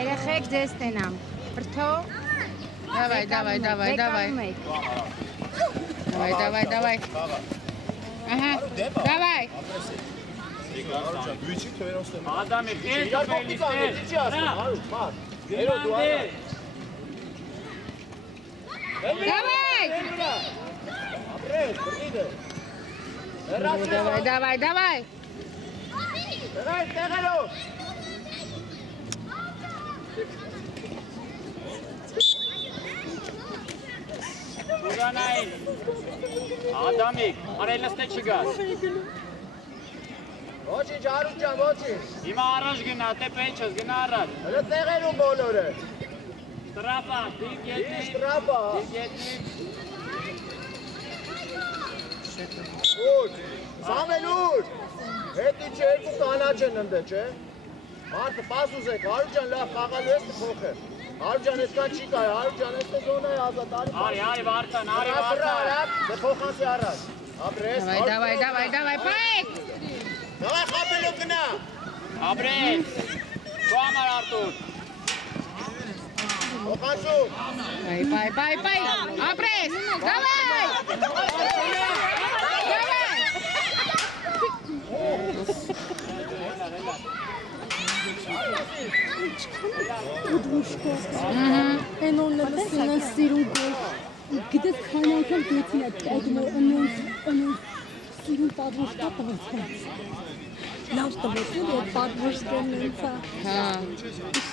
Երեխեք ձեզ տենամ, բրթո, Давай. Ага, давай. Adamı bir topeliste. Давай. Uranay. Adamı araylasına çıkar. Ոչինչ Արուտ ջան, ոչինչ։ Հիմա առաջ գնա, դե պեչս գնա առաջ։ Հələ տեղերում բոլորը։ Տրապա, դիգետնի։ Տրապա։ Դիգետնի։ Ուր։ Սամելուր։ Հետի չէ, երկու կանաչ են ընդե, չէ։ Մարդը պաս ուզեք, Արուտ ջան լավ խաղալու ես փոխել։ Արուտ ջան այսքան չի կայ, Արուտ ջան այս զոնա է ազատ, Արի Վարդան, արի Վարդան։ Վարդան։ Դե փոխանցի առաջ։ Ապրես։ Давай, պայք։ Давай խապելով գնա։ Ապրես։ Քո համար Արտուր։ Փոխանցու։ Պայ, ապրես, давай։ Են օրները սենան սիրուն գոլ, գիտես քան անգամ դեցին այդ անոնց սիրուն պատվոշկա տվեցած։ Լավ տվեցին այդ պատվոշկեն նենցա։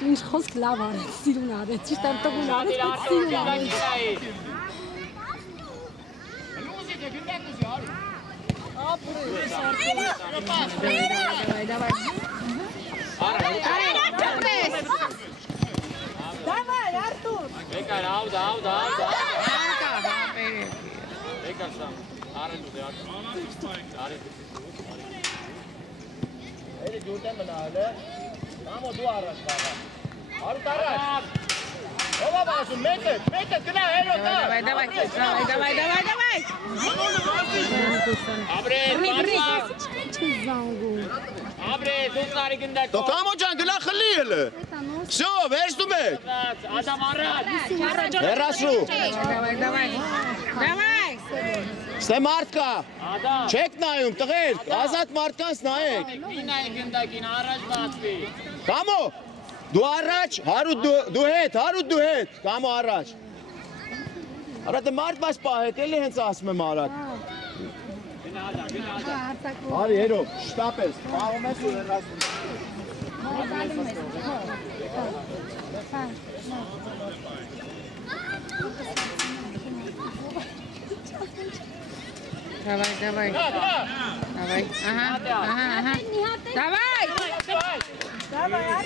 Ինչ խոսք լավ արեց, սիրուն արեց, ճիշտ եմ տղուն արեց, բայց սիրուն արեց։ Давай. Давай, Արտուր։ Եկար, ավდა։ Ահա, Եկար սամ։ Արելու դե Արտուր։ Արի։ Էլի ջուրտ եմ մնալ է։ Համո դու առաջ բաղա։ Արուտ առաջ։ Ո՞վ է ասում, մեկը գնա հերո կա։ Давай. Ապրես, Վարդան։ Չզանգում։ Ապրես, ո՞վ կարի գնդակ։ Դո կամո ջան գնա խլի էլը։ Всё, վերցնում եք։ Ադամ առաջ։ Հերասու։ Давай. Ստե մարդ կա։ Ադամ։ Չեք նայում, տղեր, ազատ մարդկանց նայեք։ Ինայի գնդակին առաջ բացվի։ Կամո, դու առաջ, Հարութ դու հետ, Կամո առաջ։ Արա դե մարդ բաց պահեք, էլի հենց ասում եմ արագ։ Արի հերո, շտապ ես, պահում ես ու հեռացնում։ Давай. Ага.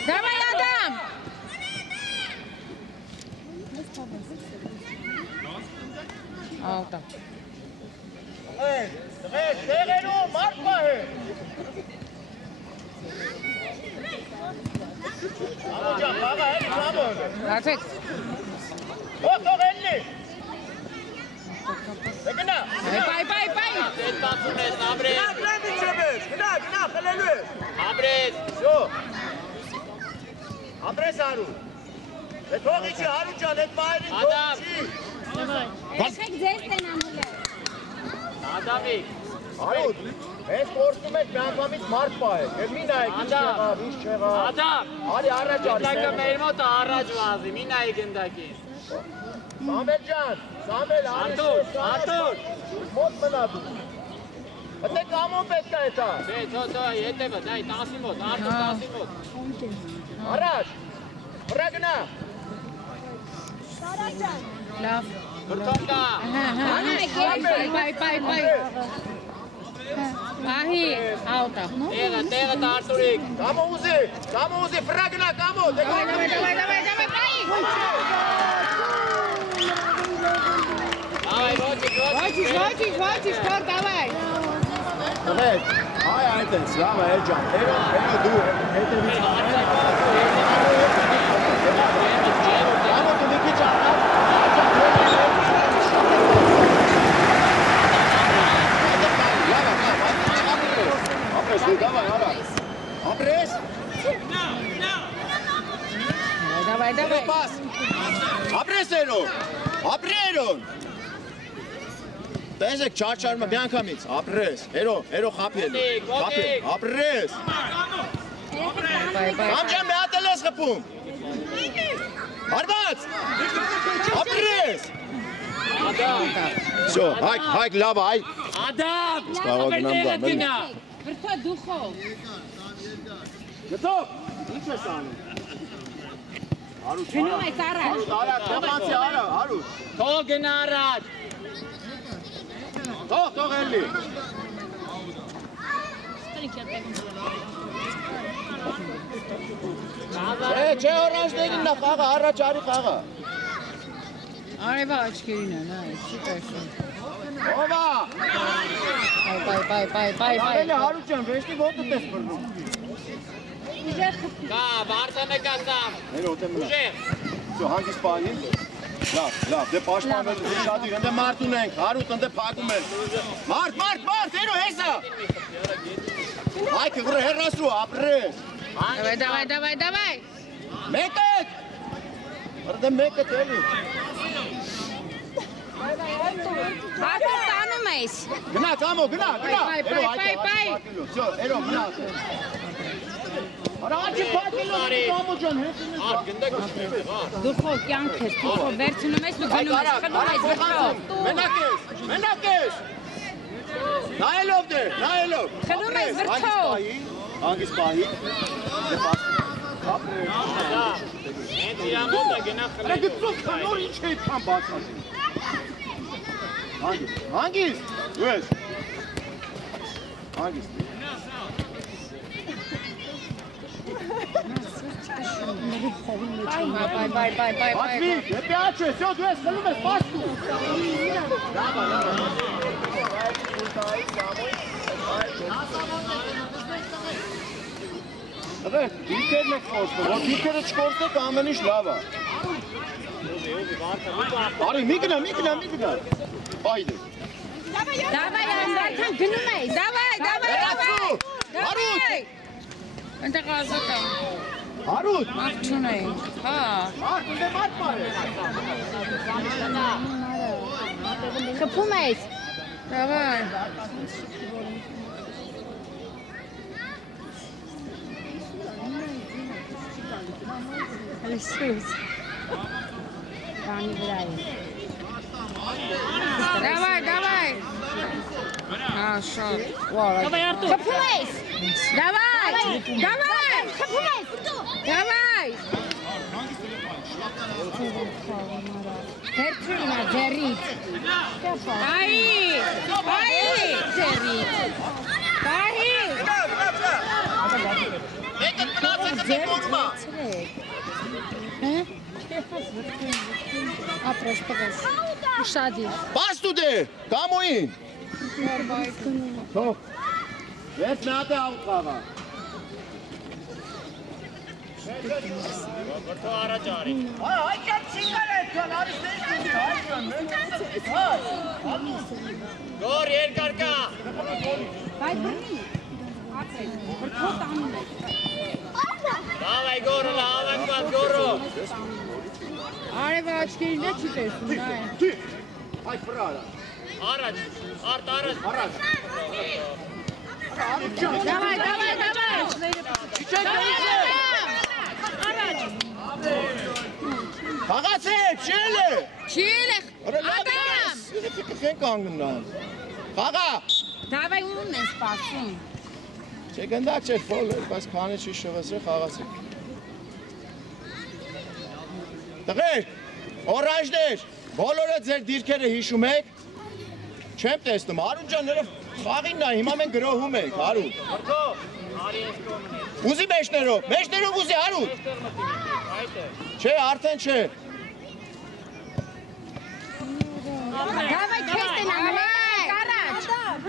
Давай, Адам. Ալտա։ Տեղերում, մարդ պահե։ Կամո ջան, բաղա էլի կամո։ Լացեք։ Թող էլի։ Դե գնա։ Պայ։ Դետ բացում ես, ապրես։ Գնա միջև ես, գնա, խլելու ես։ Ապրես։ Всё։ Ապրես արու։ Դե թող իջի Հարութ ջան, այդ մայրին թող իջի։ Երեխեք ձեզ տենամ հուլը։ Ադամի։ Արութ, հենց կորսում եք մի անգամից մարդ պահեք, էլ մի նայեք ինչ եղավ, ինչ չեղավ։ Ադամ։ Արի առաջ արի։ Գնդակը մեր մոտ առաջ վազի, մի նայի գնդակին։ Սամել ջան, Սամել, Արտուր։ մոտ մնա դու։ Այդտեղ կամոն պետք է էտա։ Չէ, հետևը, դայ 10-ի մոտ, Արտուր 10-ի մոտ։ Առաջ, վրա գնա։ Լավ։ Բրթոն կա։ Պայ։ Ահի, ալտա։ Տեղը Արտուրիկ։ Կամո ուզի, վրա գնա, կամո։ Давай, պայ։ Այ, Ոչինչ, կոր, давай։ Տղեկ, այ այդպես, լավ է ջան, հերո դու հետևից Կամո դու մի քիչ առաջ ապրի երոն։ Տեսեք չարչարմը միանգամից, ապրես, երո խապել, ապրես։ Համջան մի հատ էլ ես խպում։ Հարված, ապրես։ Շո, հայք լավ, հայք։ Ադամ, Կարող գնամ գամ, Վրթո դուխով։ Գտով, ինչ ես անում։ Գնում ես առաջ։ Արա, տեմանցի արա, հարուտ։ թող գնա առաջ։ Թող էլի։ Չէ օրանջներին նա խաղը, առաջ արի խաղը։ Արևա աչքերին է, նայ, չի տեսնում։ Ովա։ Բայ։ Ավելի հարուտ ջան, վեշտի ոտը տես բրնում։ Կա, վարձանը կասամ։ Հերոտ եմ մնա։ Ուժեղ։ Շո, հանգիս պահին։ Լավ, դե պաշտպանվել դե շատ իր, ընդե մարդ ունենք, հարուտ ընդե փակում են։ Մարդ, հերո հեսա։ Հայքը վրը հեռասու, ապրես։ Давай։ Մեկըտ։ Արդե մեկըտ էլի։ Հատը տանում ես։ Գնա, ծամո, գնա։ Բայ։ Շո, հերո, գնա։ Արա աչի փակելով ծամո ջան, հետ։ Արդ գնդեք ուշքիվ, Դուխով կյանք ես, դուխով վերցնում ես ու գնում ես, խնում ես վրթո։ Մենակ ես։ Նայելով դե, նայելով։ Խնում ես վրթո։ Հանգիս պահի։ Հենց իրա մոտը գնա Արա խլել։ գծով նոր ինչ է այդքան բացած։ Հանգիս, դու ես։ Հանգիս։ Բայ։ Բացվի, դեպի աչ ես, դու ես խլում ես, բացտու։ Դե, դիքերն եք խոստում, որ դիքերը չխորտեք ամեն ինչ լավ է։ Արի, մի գնա։ Բայդե։ Դավայ, արդեն գնում ես։ Դավայ։ Հարուտ։ Ընտեղ ազատ է, Հարուտ։ մաղ չունեինք, հա։ Արդ, դե մարդ մարե։ Խփում ես։ Давай։ Հեսուս։ Բանի վրա է։ Давай։ Հա, շատ։ Վարա։ Խփում ես։ Դավայ։ Խփում ես։ Давай։ Հերթրինա ձերից։ Բայ։ Ձերից։ Մեկը մնացեք դե կոչմա։ Ապրես պղես։ Ուշադիր։ Բաստու դե, կամոին։ Թող։ Ես մի հատ է ավուտ խաղա։ Վրթո առաջ արի։ Հայքան չի կարեք կան, արիս նեշ դուզի, հայքան, Գոր երկար կա։ Բայ բրնի։ Ապրես։ Վրթո տանում ես։ Դավայ գորը լավակված գորը։ Արևա աչքերին է չի տեսնում, նայ։ Այդ վրարա։ Առաջ, առաջ։ Давай։ Չիչեք Խաղացեք, չել է։ Չիլ է։ Ադամ։ Կխեն կանգնան։ Խաղա։ Դավայ ում ես սպասում։ Չգնդակ չէր ֆոլը, բայց քանի չի շվեսրե խաղացեք։ Տղեր, օրանջներ, բոլորը ձեր դիրքերը հիշում եք։ Չեմ տեսնում, Հարուտ ջան, նրա խաղին նա, հիմա մենք գրոհում ենք, Հարուտ։ Վրթո, արի ես կոմնի։ Ուզի մեջներով ուզի, Հարուտ։ Չէ, արդեն չէ։ Դավայ քեզ տենամ, առաջ։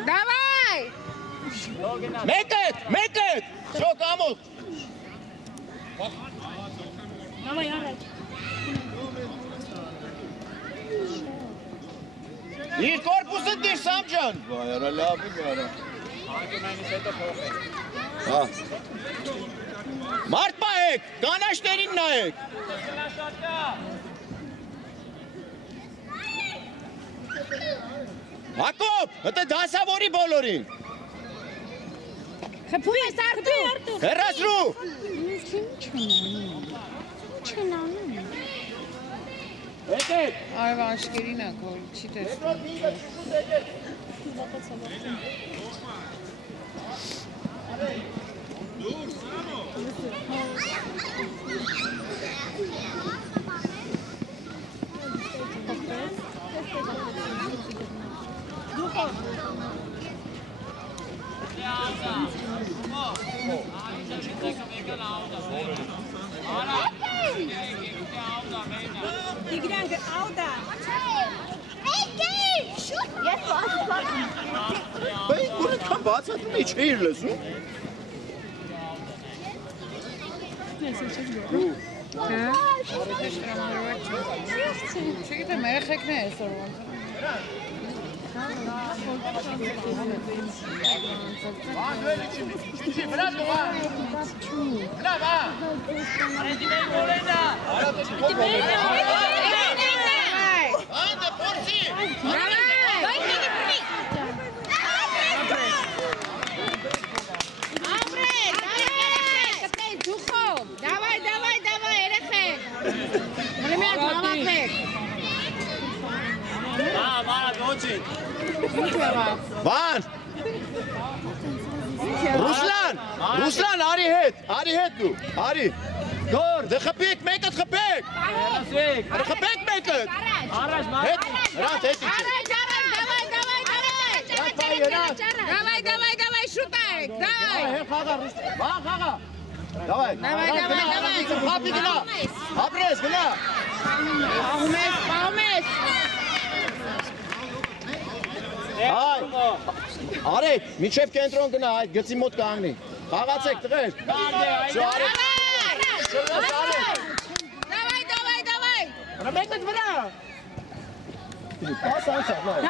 Давай։ Մեկըտ, շո կամոտ։ Դավայ առաջ։ Իր կորպուսը դիր Սամ ջան։ Վայ, արա լավի գարա։ Անկում այնիս հետո փոխեք։ Հա։ Մարդ պահեք, կանաչներին նայեք։ Հակոբ, հետո դասավորի բոլորին։ Խփում ես Արտուր։ Հեռացրու։ Եկեք։ Այո, աշկերին է գոլ, չի տեսնում։ Բայց որքան բացատրում է չէի լսում։ Չգիտեմ, երեխեքն է այսօր ոնց։ Բան։ Ռուսլան, արի հետ դու, արի։ Գոր, դե խփեք, մեկը խփեք։ Խփեք մեկը։ Առաջ, Հետ, հրանց հետ իջեք։ Давай, շուտայք, давай։ Խաղա, բան խաղա։ Давай, խափի գնա։ Ապրես, գնա։ Պահում Այ, արեք, միջև կենտրոն գնա, այդ գծի մոտ կանգնի։ Խաղացեք, տղեր։ Շո արեք։ Давай։ Մեկդ վրա։ Պաս անցա, լավ։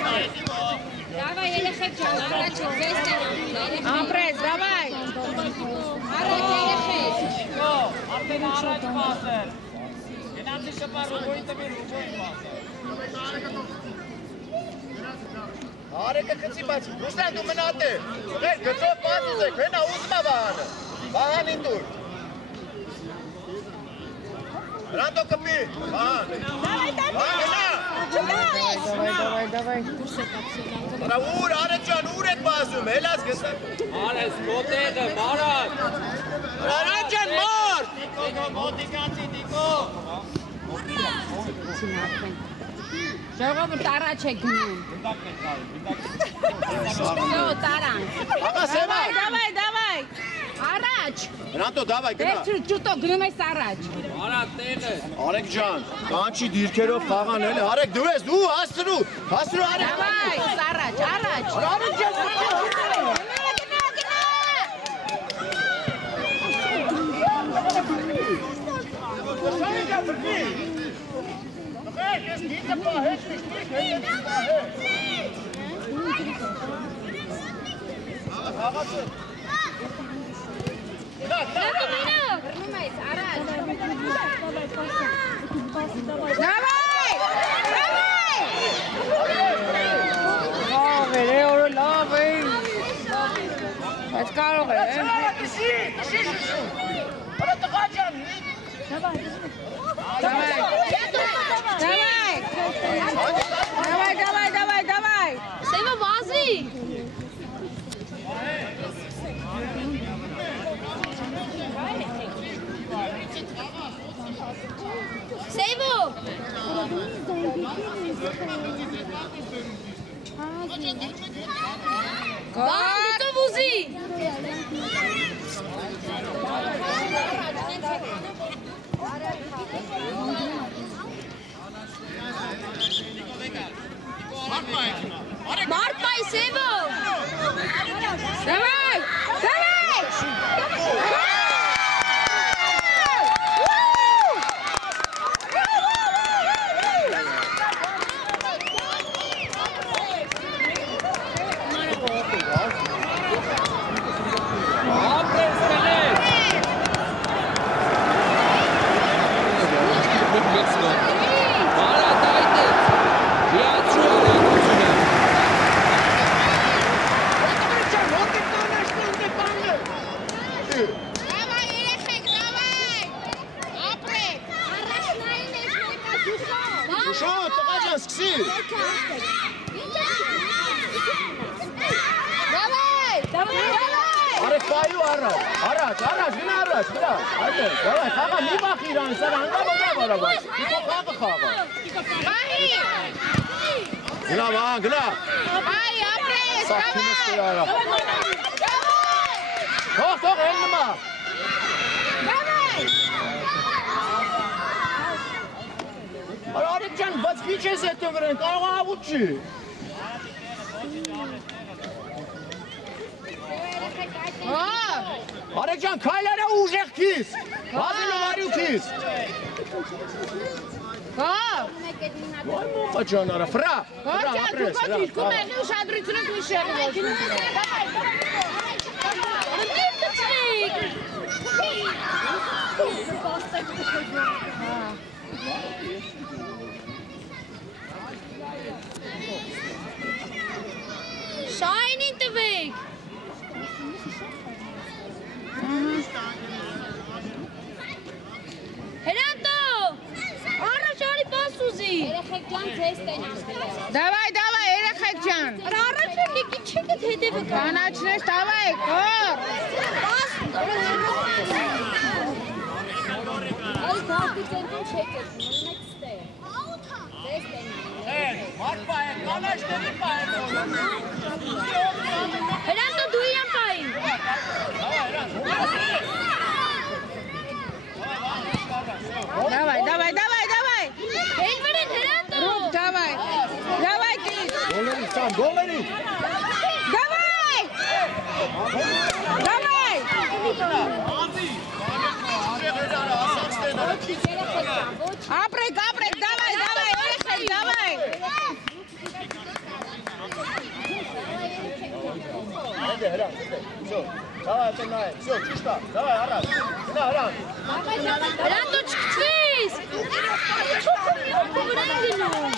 Давай։ Давай, երեխեք ջան, առաջ ձեզ տենամ։ Ամպրես, давай։ Առաջ երեխեք։ Արդեն առաջ պասեր։ Գնացի շպար ռուբոյին տվի ռուբոյին պասեր։ Արեկը գծի բաց, Ռուսլան դու մնաթե։ Տղեր, գծով բաց ուզեք, հենա ուզմա Վահանը։ Վահանին դուր։ Հրանտո կպի, Վահան։ Давай։ Արա ուր, Արեջան, ուր եք բազում, հելաս գսակ։ Արես, մոտեղը, մարակ։ Արեջան, մոր։ Դիկո, մոտիկացի, դիկո։ Ժողովուրդ առաջ է գնում։ Յո, տարան։ Աղա Սևա։ Давай։ Առաջ։ Հրանտո, դավայ, գնա։ Վերցրու ճուտո գնում ես առաջ։ Մարակ, տեղը։ Արեկ ջան, կանչի դիրքերով խաղան էլի, Արեկ դու ես, դու հասցրու Արեկ։ Давай, առաջ։ Արեկ ջան, Գնում ես առաջ։ Давай։ Լավ է։ Բայց կարող է։ Давай։ Սևը վազի։ Սևո։ Գոհ ուզի։ Շուշոտ, տղա ջան, սկսի։ Արեք պայու առաջ, գնա առաջ, գնա, այդպես, դավայ, խաղա մի բախ իրան, սար հանգավ արավար, իքո խաղը խաղա։ Գնա ման, գնա։ Այ, ապրես, Սաղ թիմս տեր արա։ Թող, էլ նմա։ Արեք ջան, բայց քիչ ես հետո վրեն, կարող ավուտ չի։ Արեք ջան, քայլերը ուժեղ քիզ, հազինով արյու քիզ։ Ոյ մոմա ջան արա, վրա, ապրես, վրա։ Դուք եք ուշադրությունը դուշերը Շայնին տվեք։ Հրանտո, առաջ արի պաս ուզի։ Երեխեք ջան, ձեզ տենան։ Դավայ, երեխեք ջան։ Առաջ եկեք, չեք հետևեք։ Կանաչներ, դավայ, կոր։ Այ դատի ծենտուն չեք ես, մնեք ստեղ։ Ձեզ տենան։ Մարդ պայեք, կանաշների պայեք։ Հրանտո դու իան պային։ Դավայ։ Էլ վրեն հրանտո։ Ռուպ, դավայ, կից։ Գոլերի, սան, գոլերի։ Դավայ։ Ապրեք, դավայ, երեխեք, դավայ։ Հեդե, հրան, всё, դավայ, տնայ, всё, ճիշտ է, դավայ, առաջ, գնա, հրան։ Հրանտո չկցվիս։ Չոքում վրան գնում։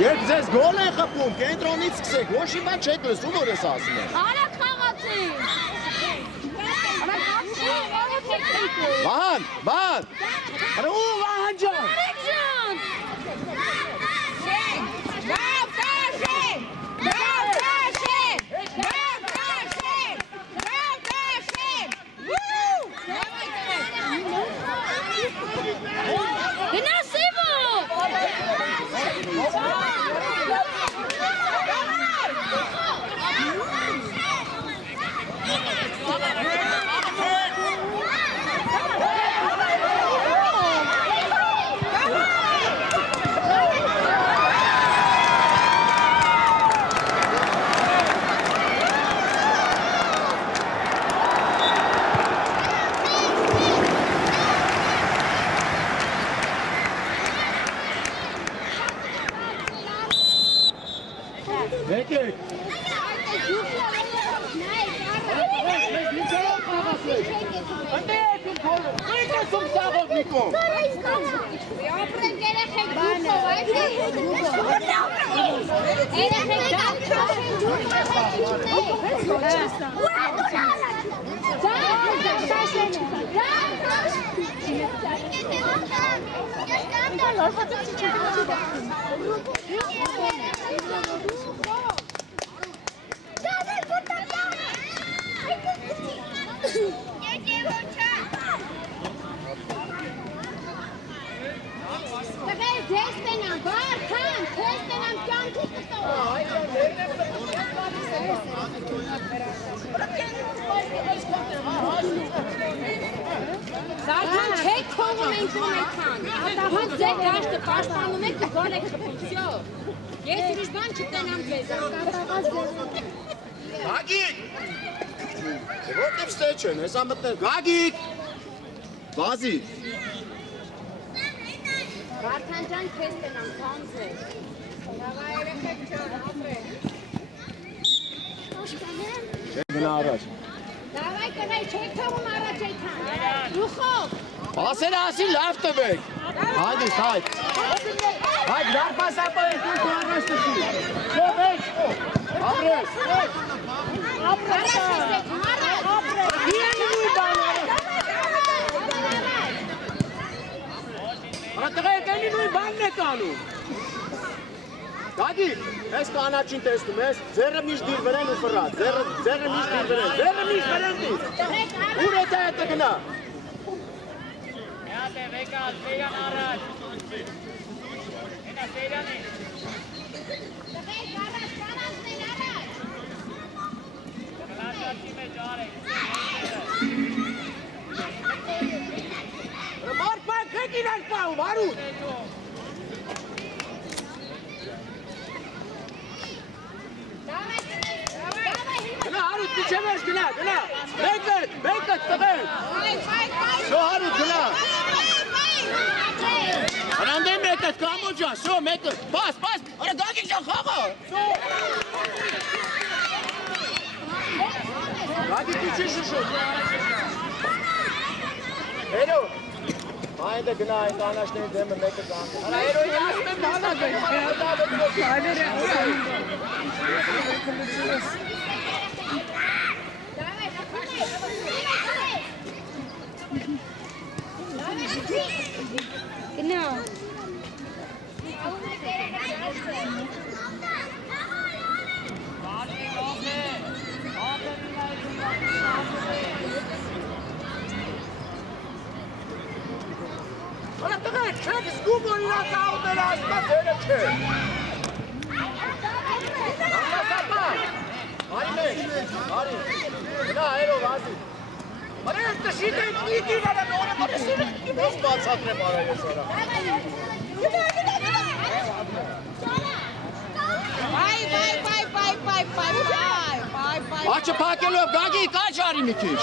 Երբ ձեզ գոլ են խփում, կենտրոնից սկսեք, ոչ մի բան չեք լսում, որ ես ասում եմ։ Արագ խաղացի։ Վահան, արա ու Վահան ջան։ Գնա Սիվո։ Եկեք։ Անդեք, գոլը։ Ո՞ւր ես սաղով նիկոմ։ Ապրեք երեխեք դուքով, Զարդան չեք թողում ենք ունեքան, ատահոտ ձեր դաշտը պաշտպանում եք ու գոլ եք խփում, վсё։ Ես ուրիշ բան չտենամ ձեզ։ Գագիկ։ Որտե՞վ ստեչ են, հեսա մտներ, Գագիկ։ Վազի։ Վարդան ջան, քեզ տնամ, քանձ է։ Լավա երեխեք չոր, ապրեք։ Չէ, գնա առաջ։ Դավայ կնայ, չեք թողում առաջ այդքան։ Դուխով։ Ասերը ասի լավ տվեք։ Հանդիս, հայտ։ Հայտ, լարպասապը երկու առաջ տվի։ Չէ, մեջ։ Ապրես։ Առաջ եստեք, առաջ։ Իրանի նույն բանը։ Արա տղայք էնի նույն բանն եք անում։ Գագիկ, ես կանաչին տեսնում ես, ձերը միշտ դիր վրեն ու վրատ, ձերը միշտ դիր վրեն, ձերը միշտ վրեն դիր։ Ուր է դա գնա։ Միատե, վեկալ, սեյան առաջ։ Ենա սեյանի։ Տղեք առաջ, կանացնեն առաջ։ Կլաշացի մեջ արեք։ Մարդ բանք եք իրան պահում, հարուտ։ Գնա, հարուտ, մի չեմ ես գնա, գնա։ Մեկըտ, տղեք։ Շո հարուտ, գնա։ Հրանդե մեկըտ, կամո ջան, շո մեկըտ, պաս, արա գագիկ ջան խաղա։ Գագիկ ու չի շուշու։ Հերո, այնտեղ գնա այն կանաշների դեմը մեկը կանգ։ Արա հերո իմաստ եմ բանագ։ Գնա։ Արա տղայք, չեք զգում, որ իրաք աուտերը ասպա ձերը չէ։ Ամասապա, արի մեկ, արի, գնա հերո վազի։ Արա ես տշիտ են նիդի վարը նորը, որ ես ես բացատրեմ արա ես արա։ Աչը պակելով, գագիկ, աչ արի մի քիչ։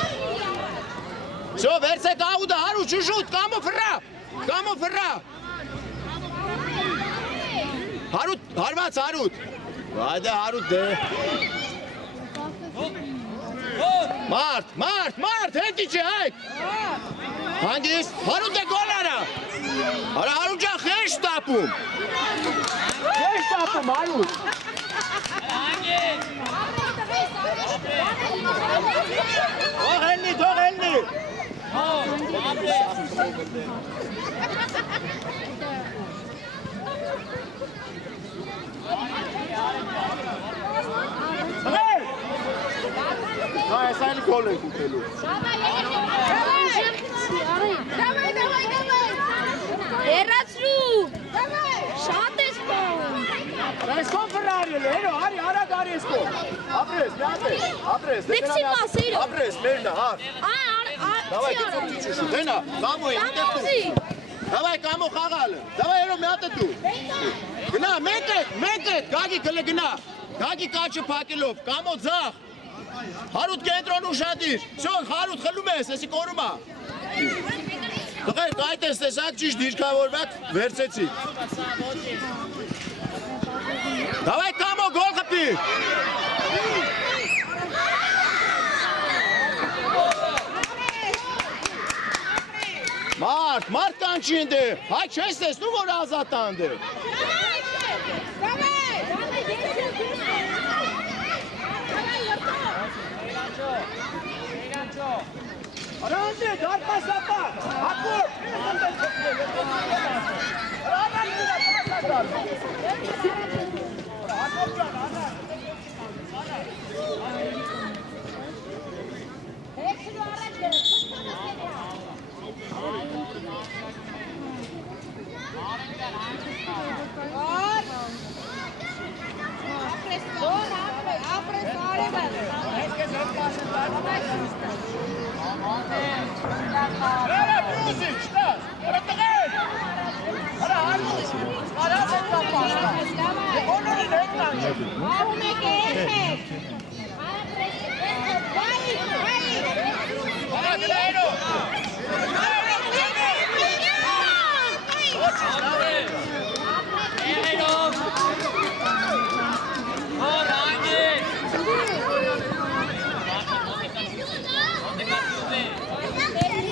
Շո, վերցեք աուդը, հարու, շուշուտ, կամո վրա։ Հարուտ, հարված, հարուտ։ Այդե հարուտ դե։ Մարդ, հետի չէ այդ։ Հանգիստ, հարուտ է գոլ արա։ Արա հարուտ ջան խեշտ տապում, հարուտ։ Թող ելնի։ Այս այլ գոլ ենք ուտելու։ Երացրու։ Շատ ես պահում։ Այս կոն վրարել է, հերո, արագ արի ես կոն։ Ապրես, ապրես։ Մեքսի մասեր։ Ապրես, մերնա, հար։ Դավայ, կեցով չի շուշու, դենա, կամո է, իտեղ տու։ Դավայ, կամո խաղալը, դավայ, հերո, միատը տու։ Գնա, մեկը, գագի կլը գնա, գագի կաչը պակելով, կամո ձախ։ Հարուտ կենտրոն ուշադիր, շոն, հարուտ խլում ես, եսի կորումա։ Տղերք, այդ ես տեսակ ճիշտ դիրքավորվակ վերցեցի։ Դավայ կամո գոլ խպի։ Մարդ կան չի ընդ է, հայ չես տեսնում, որ ազատ անդ է։ Արա ընդ է, դարպասապա, հակոր։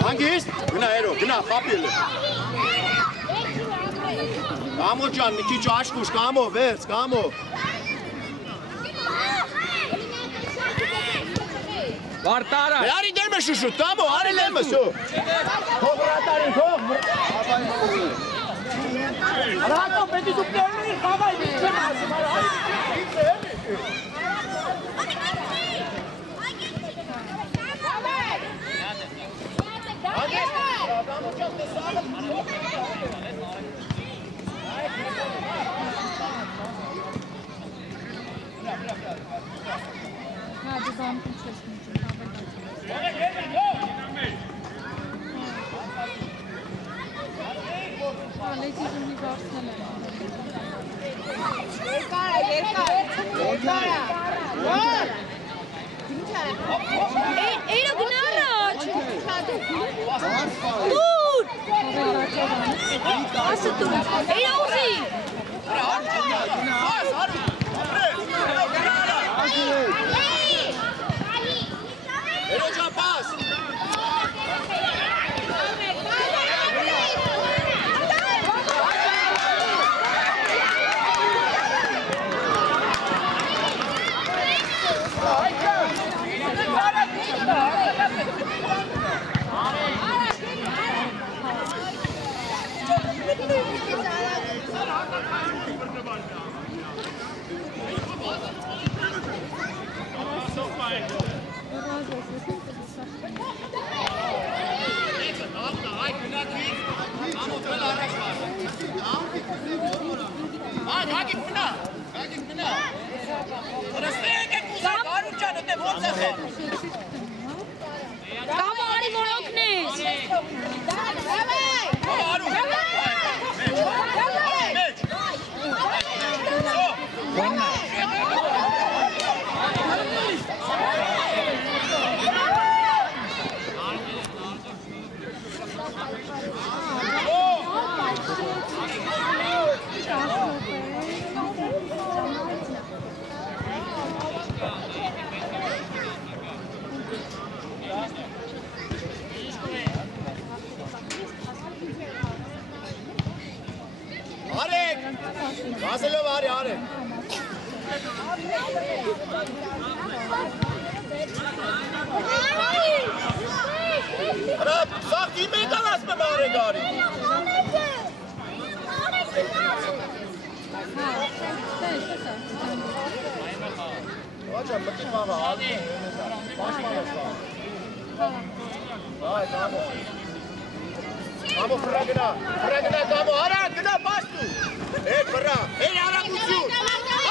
Հանգիստ, գնա երո, գնա, խապիլ է։ Կամո ճան, մի քիչ աչքուշ, կամո, վերց, կամո։ Վարտարը։ Արի դեմը շուշուտ, կամո, արի դեմը սու։ Թող ռատարին, թող։ Ռատո, պետք է դու պերնիր, խավայ, դիչեմ ասում, Վասելով արի, արի։ Հրա, սաղ իմ եկալ ասմ եմ արի գարի։ Աջա, մտի մավա, արի։ Պաշման ես վա։ Այ, կամո։ Կամո վրա գնա, կամո, արա, գնա, պաշտու։ Եկ վրա, հեր արագություն։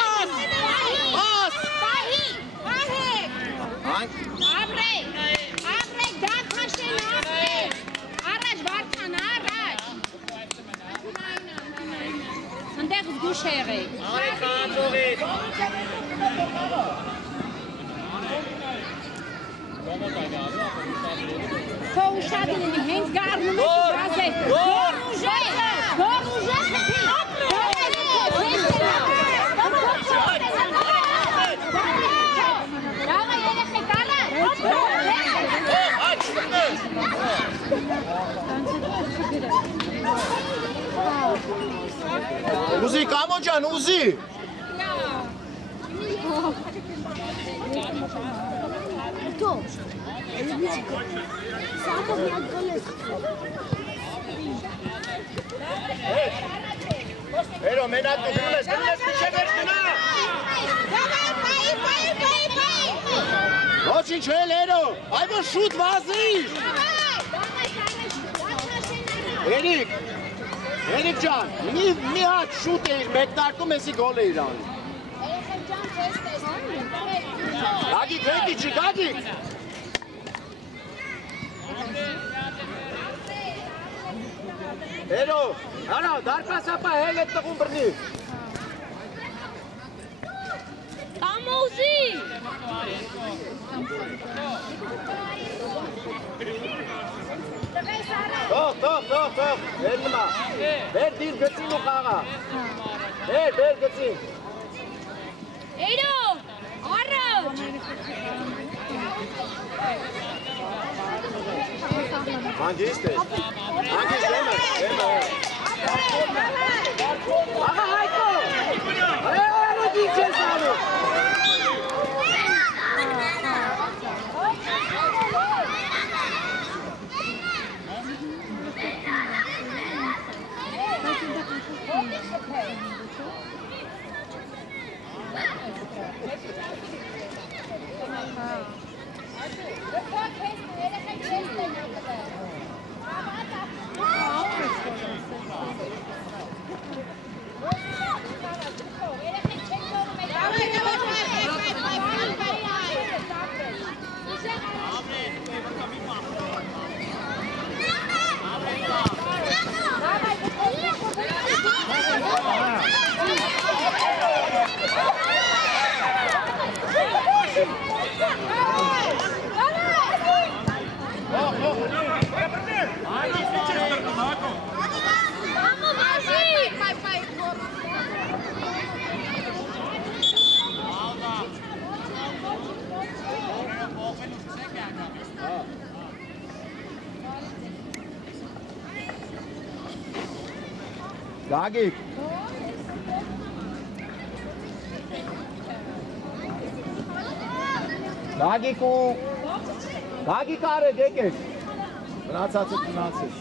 Աս, Պահի, Աբրեք, դատ մաշեն աբրեք, առաջ վարդան, առաջ։ Ընդեղ զգուշ եղեք։ Արի խանձողից։ Թող ուշاد լինի, հենց գարնում ես բազեք։ Գոր ուժեղ, Bravo, երեխեք, առաջ։ Ուզի, կամո ջան, ուզի։ Հերո, մենակ դու գնում ես, միջև ես գնա։ Ոչինչ էլ հերո, այվո շուտ վազիր։ Երիկ ջան, մի հատ շուտ էիր, մեկտարկում եսի գոլ էիր անում։ Գագիկ, հետի չի, գագիկ։ Հերո, արա, դարկասապա հել էտ տղում բրնի։ Կամոզի։ Բեր դիր գծին ու խաղա։ Բեր գծին։ Էրո, առաջ։ Հանգիստ է։ Հանգիստ դեմը։ Աղա Հայկո։ Այո, դիք ես անում։ Գագիկ։ Գագիկ արեք եկեք։ Մնացածը գնացեք։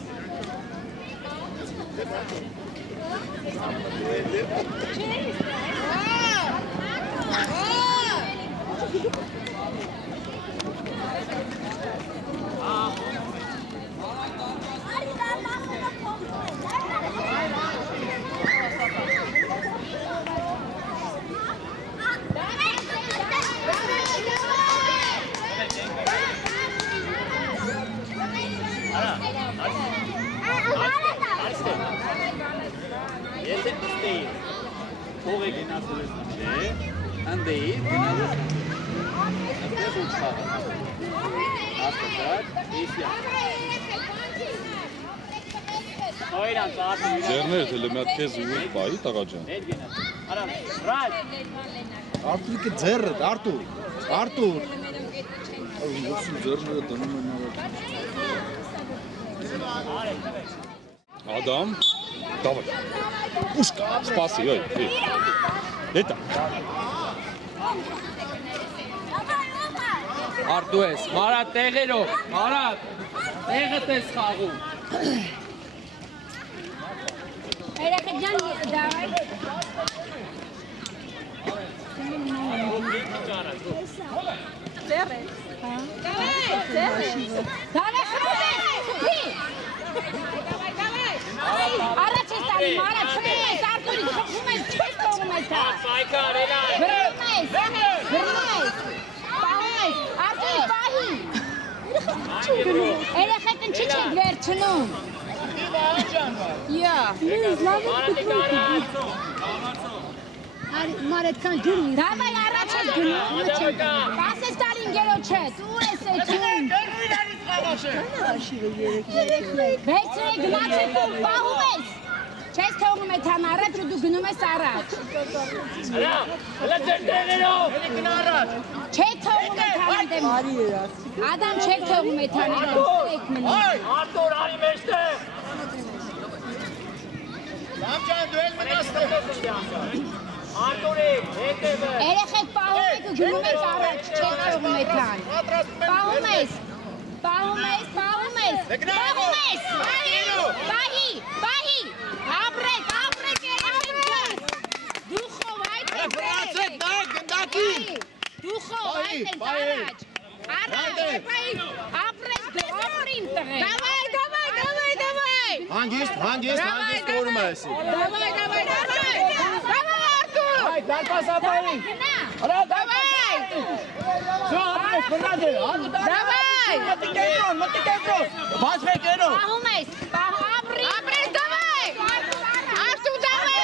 Փողը գնացել ես անդեի գնալու դեպի ուշքա աստղած էսիա Այրան ծառը Ձեռներ թե մի հատ քեզ ու բայ տղաջան հետ գնաց արա ռալ Արտուրիկը ձեռը, Արտուր։ Ոսու ձեռները դնում են Ադամ, давай. Ушка, спаси, ой. Это. Արտուես, Մարատ տեղերով, Մարատ, տեղդ ես խաղում։ Երեխեք ջան, դավայ։ Դավայ խփի։ Առաջ ես տալի, Մարատ, խփում ես, Արտուրի, խփում ես, չես թողում ես դա։ Պայքար էլա։ Բռնում ես, պահում ես, Արտուրի, պահի։ Երեխեք ինչի չեք վերցնում։ Մարետքան ջուրն իր Դավայ առաջ ես գնում։ Պաս ես տալի ինգերոջ ես, ուր ես էջում։ Բեցրե գնացեք ու պահում ես։ Չես թողում է թան առաջ ու դու գնում ես առաջ։ Հələ ձեր տեղերով։ Գնա առաջ։ Չեք թողում է թան դեմ։ Ադամ չեք թողում է թան դեմ։ Ստեք մնի։ Արտուր արի մեջտեղ։ Լամջան դու էլ մնացել։ Արտուրի, հետևը։ Երեխեք պահում եք ու գնում եք առաջ, չեք թողում է թան։ Պահում ես։ Պահի։ Ապրեք երեխեք։ Դուխով այդ եք։ Վրացեք նայեք գնդակին։ Դուխով այդ եք առաջ։ Առաջ, ապրեք դու ապրին տղե։ Դավայ։ Հանգիստ կորում ես։ Դավայ, Արտուր։ Այդ դարպասապային։ Գնա։ Դավայ։ Սո ապրես բնադե։ Դավայ։ Մտի կենտրոն։ Բացվեք երո։ Պահում ես, ապրի։ Ապրես դավայ։ Արտուր դավայ։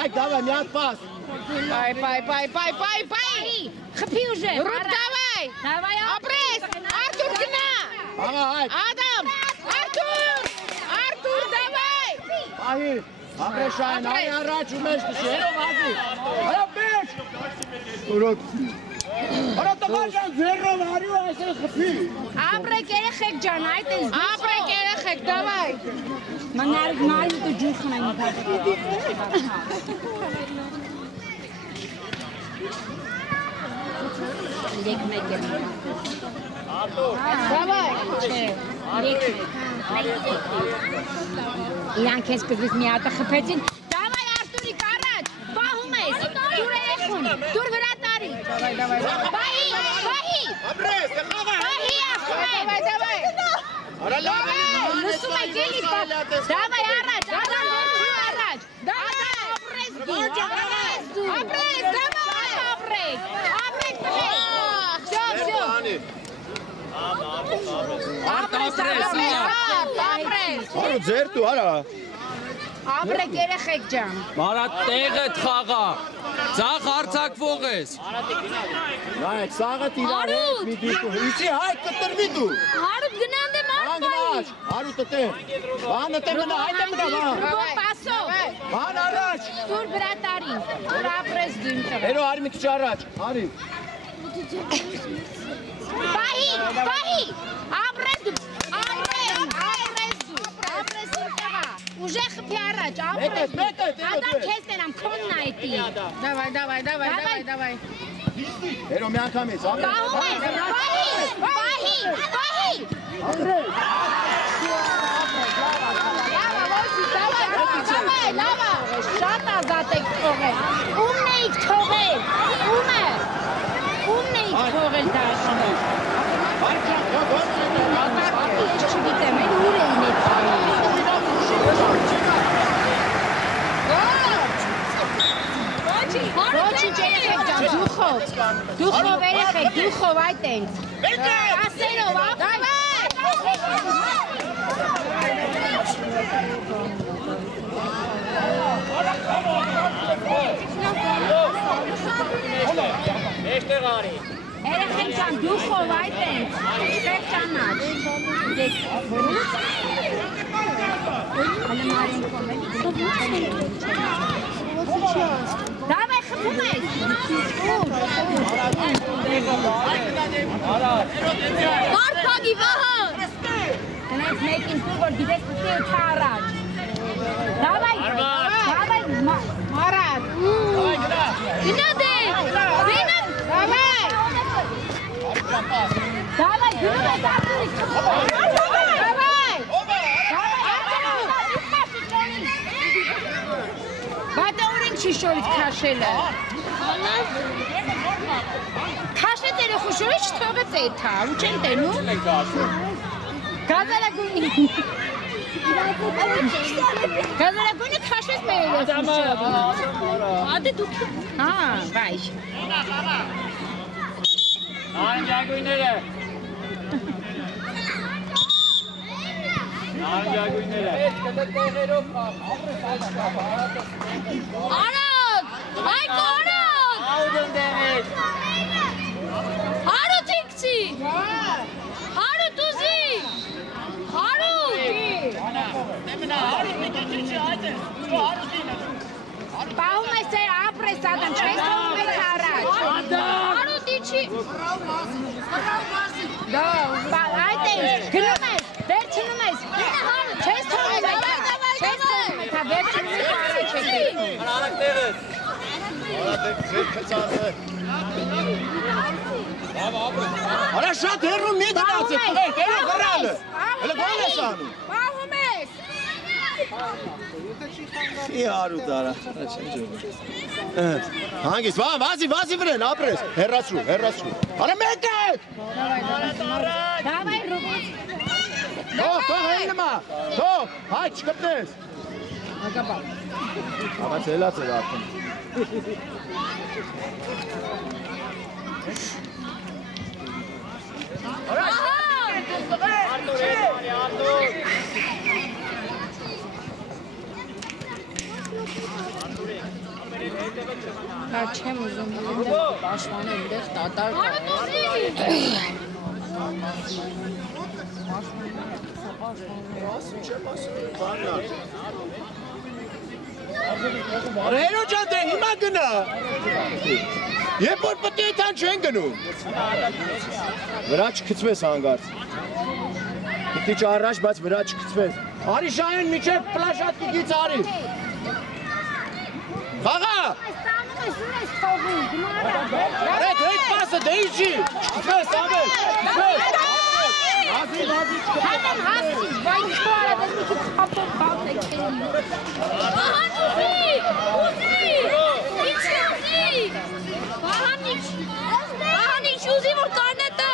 Այդ դավայ մի հատ պաս։ Պայ։ Խփի ուժը։ Ռուտ դավայ։ Դավայ ապրես։ Արտուր գնա։ Աղա այդ։ Ադամ, Արտուր դավայ։ Ահի, ապրեշային, այ առաջ ու մեջ տշի, երով հազի։ Արա մեջ։ Արա տղաժան ձերով արի ու այսել խպի։ Ապրեք երեխեք ջան, այդ ես դու։ Ապրեք երեխեք, դավայ։ Մանարի դու ջուր խնային Իրեք մեկ է։ Դավայ։ Իրանք ես կզվից մի հատը խպեցին։ Դավայ Արտուրիկ առաջ, պահում ես, դուր երեխուն, դուր վրա տարի։ Բահի, բահի։ Ապրես, տղավա։ Բահի ասում է։ Դավայ։ Արա լավ է։ Լսում եք էլի։ Դավայ առաջ, ադամ վերջին առաջ։ Դավայ ապրես դու, ապրես դու։ Ապրես, դավայ ապրեք։ Ապրեք տղեկ։ Всё։ Ապրես, ապրես։ Արու ձեր դու, արա։ Ապրեք երեխեք ջան։ Մարա տեղը թաղա։ Ձախ արցակվող ես։ Նայեք, սաղը տիրար հետ մի դիպու, իսի հայտ կտրվի դու։ Հարուտ գնանդ եմ Անգնաչ, հարուտ տե, բանը տե մնա, հայտ է մնա, բան։ Պասով։ Բան առաջ։ Դուր վրա տարին, դուր ապրես դու իմ տղա։ Հերո արի մի քիչ առաջ, արի։ Բահի, բահի, ապրես դու, ապրես դու, ապրես իմ տղա։ Ուժեղ խփի առաջ, ապրես դու։ Ադամ քեզ տենամ, քոնն այդի։ Դավայ։ Հերո մի անգամից, ապրես։ Բահում ես, բահի։ Լավա, շատ ազատ եք թողել։ Ումն էիք թողել, ումը։ Ումն էիք թողել դաշնը։ Ես չգիտեմ, են ուր էին էդ Ոչինչ երեխեք ջան, դուխով երեխեք, դուխով այդ ենք։ Ասերով, Մեջտեղ արի։ երեխեք ջան, դուխով այդ ենք։ Պետք ճանաչ։ Դավայ խփում ես։ Մարդագի վահը։ Տնայց մեկին տու, որ գիտես պտի ու չա առաջ։ Դավայ, մարատ։ Գնա դե, վենա, դավայ։ Դավայ, գնում ես արտուրիկ։ Դավայ։ Բատա ուր ենք շիշորից քաշելը։ Քաշեց երեխու շորը չթողեց էթա, ու չեն տենում։ Գազարագույնի։ Գազարագույնը քաշեց մեր երեխու շորը։ Ադե դուք։ Հա, վայ։ Նարնջագույնները։ Արոտ, այ կորոտ։ Աուդն դեմից։ Հարուտ ինքցի։ Հարուտ ուզի։ Հարուտ։ Պահում ես է ապրես ադամ, չես թողում ես առաջ։ Հարուտ իչի։ Այդ է, գնում ես, վերցնում ես։ Չես թողում ես, չես թողում ես, վերցնում ես առաջ եք։ Արարակ տեղս։ Արա շատ հերու մի դնացեք, տղեք, էլի գրալը, էլի գոն ես անում։ Պահում ես։ Ի հարուտ արա, հանգիս, վազի վրեն, ապրես, հեռացրու, արա մեկ եք։ Դավայ ռուբուց։ Թող հելնմա, թող, հայ չկպնես։ Աղա ծելած էր արդեն։ Հա չեմ ուզում պաշտպանել այնտեղ դատարկ Չեմ ասում, բանն Հերո ջան, դե հիմա գնա։ Երբ որ պետք է այդան չեն գնում։ Վրա չգցվես հանգարց։ Մի քիչ առաջ, բայց վրա չգցվես։ Արի Շահեն միջև պլաշատկից արի։ Խաղա։ Այդ պասը դե ինչի։ Չգցվես ավել։ Հազի, Հանեմ հասի, բայց չորը դες մի քիչ խապով բաց եք տերի։ Վահանիչ ուզի որ կանետը։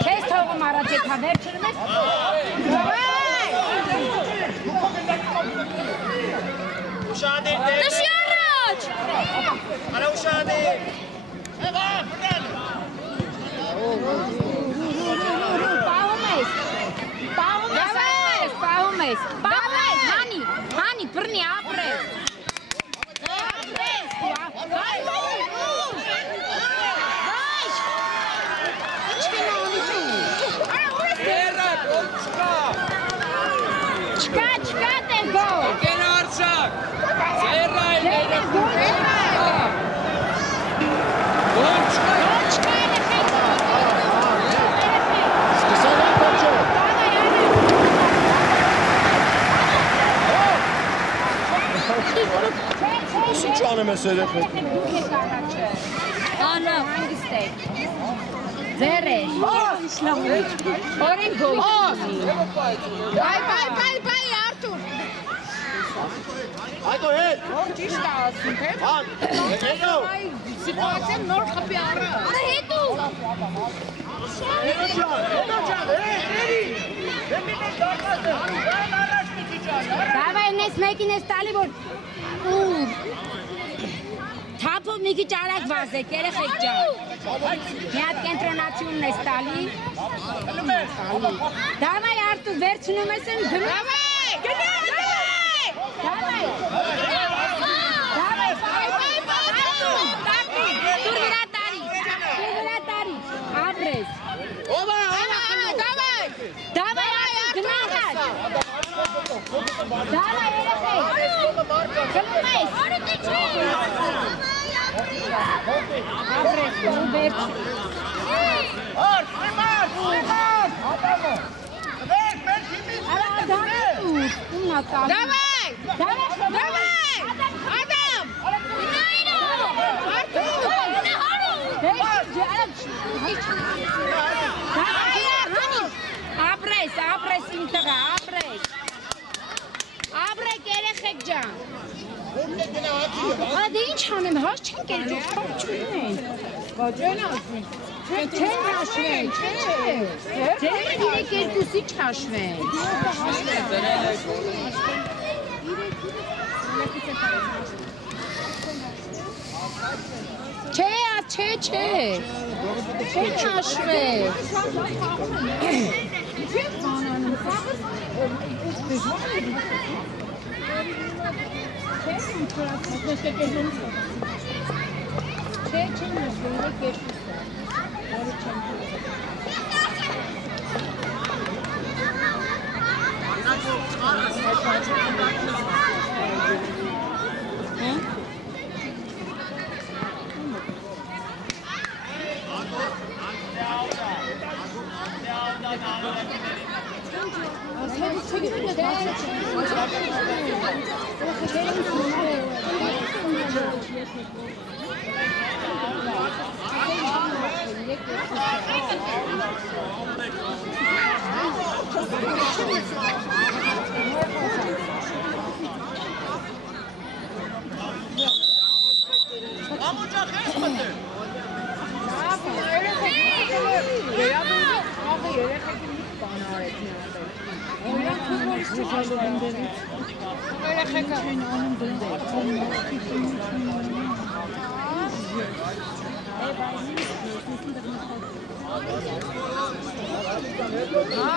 Քեզ թողում առաջ եք հա վերջնում ես։ Ուշանիր դեր։ Տշի առաջ։ Արա ուշանիր։ Պահում ես, հանի, բրնի, ապրես։ Չկա տեղ գո։ Կեն արշակ։ Ձերրա էլ ներեք։ Ոնչ կա։ Սկսանան պոչո։ Ինչ անեմ ես երեխեք։ Անա, հանգիստ եք։ Ձերեր։ Օրեն գոյություն։ Բայ, Արտուր։ Այդո հետ։ Ճիշտ է ասում, թե։ Հան, հետո։ Սիտուացիան նոր խփի առա։ Հետո։ Հետո ջան, էրի։ Դավայ նես մեկին ես տալի, որ թափով մի քիչ արագ վազեք, երեխեք ջան։ Մի հատ կենտրոնացիոնն ես տալի։ Դավայ Արտուր, վերցնում ես են գնում։ Դավայ։ Դուր վրա տարի, ապրես։ Դավայ Արտուր, գնա առաջ։ Դավայ երեխեք, գնում ես։ Ապրես, ու վերջ։ Ապրես իմ տղա, ապրես։ Ապրեք երեխեք ջան։ Դե ինչ անեմ, հաշ չեն կերջող, խաղ չունեն։ Գաջեն ասում։ Չեն հաշվեն, չէ։ Ձերերը 3-2-ի չհաշվեն։ Չէ։ Չեն հաշվեն։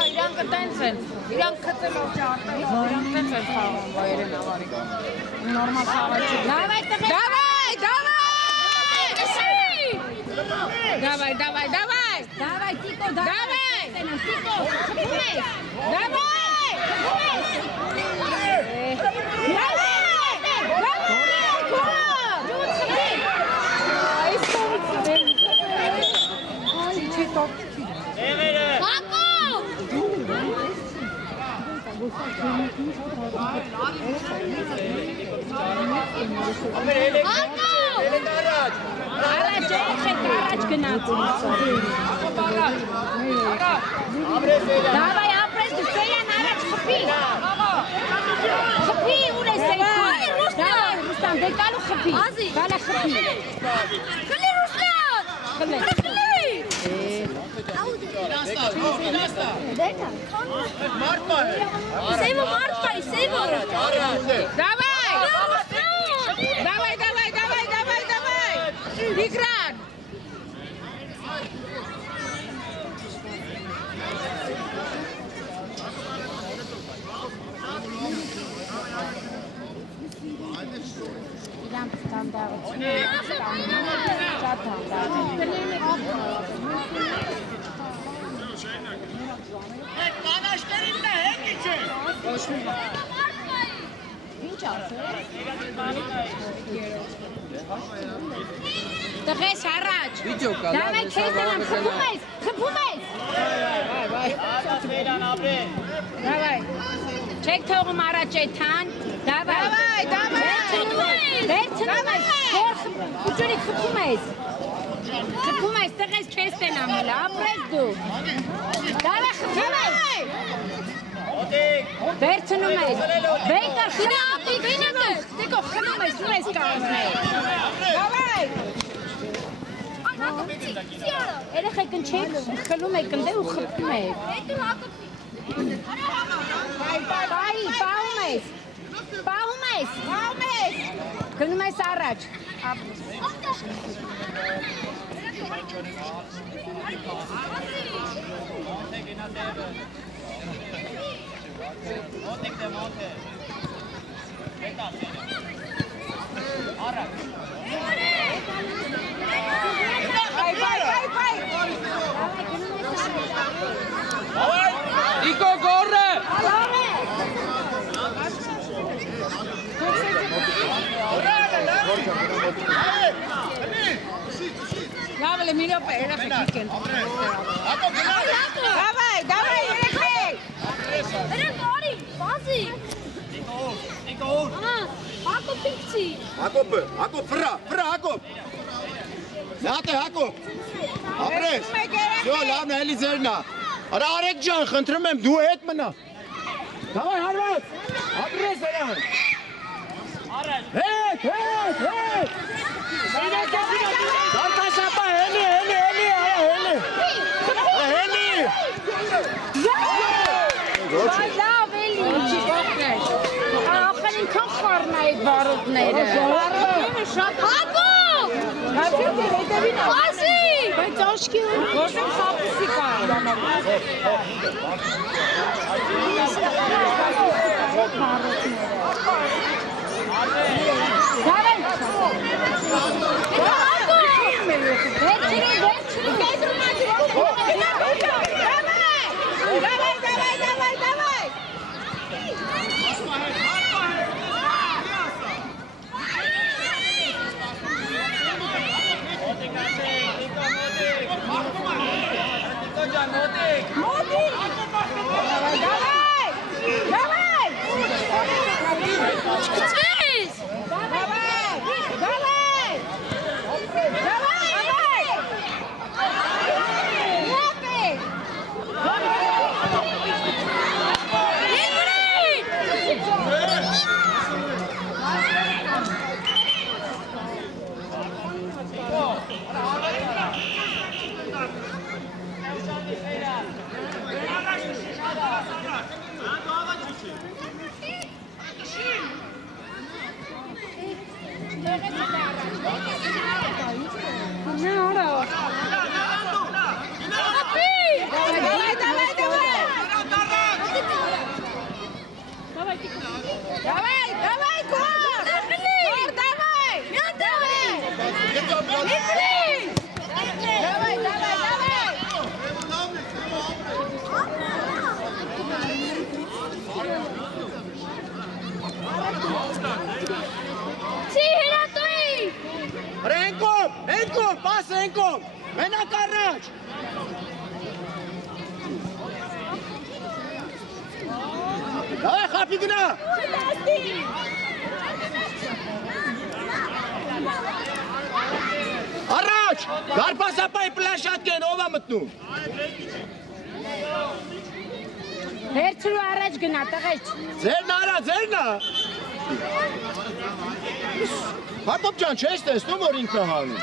Իրանք տենց են, իրանք խծելով չարտել, իրանք տենց են խաղում, վայրեն ավարի։ Նորմալ խաղա չի։ Դավայ տղեր։ Դավայ։ Դավայ, Տիկո, դավայ։ Տիկո, խփում ես։ Դավայ։ Առաջ գնաց։ Դավայ ապրես դու Սեյան առաջ խփի։ Խփի ուր է Սեյան։ Դավայ Ռուստան դեկալու խփի։ Բալա խփի։ Խլի Ռուստան։ Խլի։ Սեյվո մարդ սեյվո։ Դավայ։ Դավայ։ Իգրան։ Իրան ստանդարտություն շատ Կանաշկերինն է, հենգի չէ։ Ինչ ասել։ Տղես առաջ։ Դավայ քեզ դեմ խփում ես։ Դավայ։ Չեք թողում առաջ այդան։ Դավայ։ Վերցնում ես։ Ուջուրի խփում ես։ Խփում ես, տղես քեզ դեմ ամել, ապրես դու։ Դավայ խփում ես։ Վերցնում ես։ Բեկա խնապի գնա։ Դեկո խնում ես, ու ես կազմել։ Դավայ։ Երեխեք ընչեք, խլում եք ընդ ու խփում եք։ Պահում ես։ Գնում ես առաջ։ Իկո գորը։ Լավ է, մի րոպե, երեխեք եկեն։ Դավայ, երեխեք։ Երեք արի, բազի։ Իկո ուր։ Հակոբ պինքցի։ Հակոբ, վրա, Հակոբ։ Նատե, Հակոբ։ Ապրես։ Всё, լավն է, էլի ձերն է։ Արա Արեգ ջան, խնդրում եմ, դու հետ մնա։ Դավայ հարված։ Ապրես նրան։ Հետ։ Դարտաշապա, հելի։ Լավ էլի, չի կողքներ։ Ախր ինքան խառն այդ վարորդները։ Վարորդները շատ Հակոբ։ Հացիդի հետևին ասի։ Բայց աշկի որտեղ խապուսի կա։ Դավայ։ մի գնա։ Առաջ, Գարբասապայի պլաշատկեն ով է մտնում։ Վերցրու առաջ գնա, տղեջ։ Ձերն արա, ձերնա։ Հակոբ ջան, չես տեսնում, որ ինքը հանում։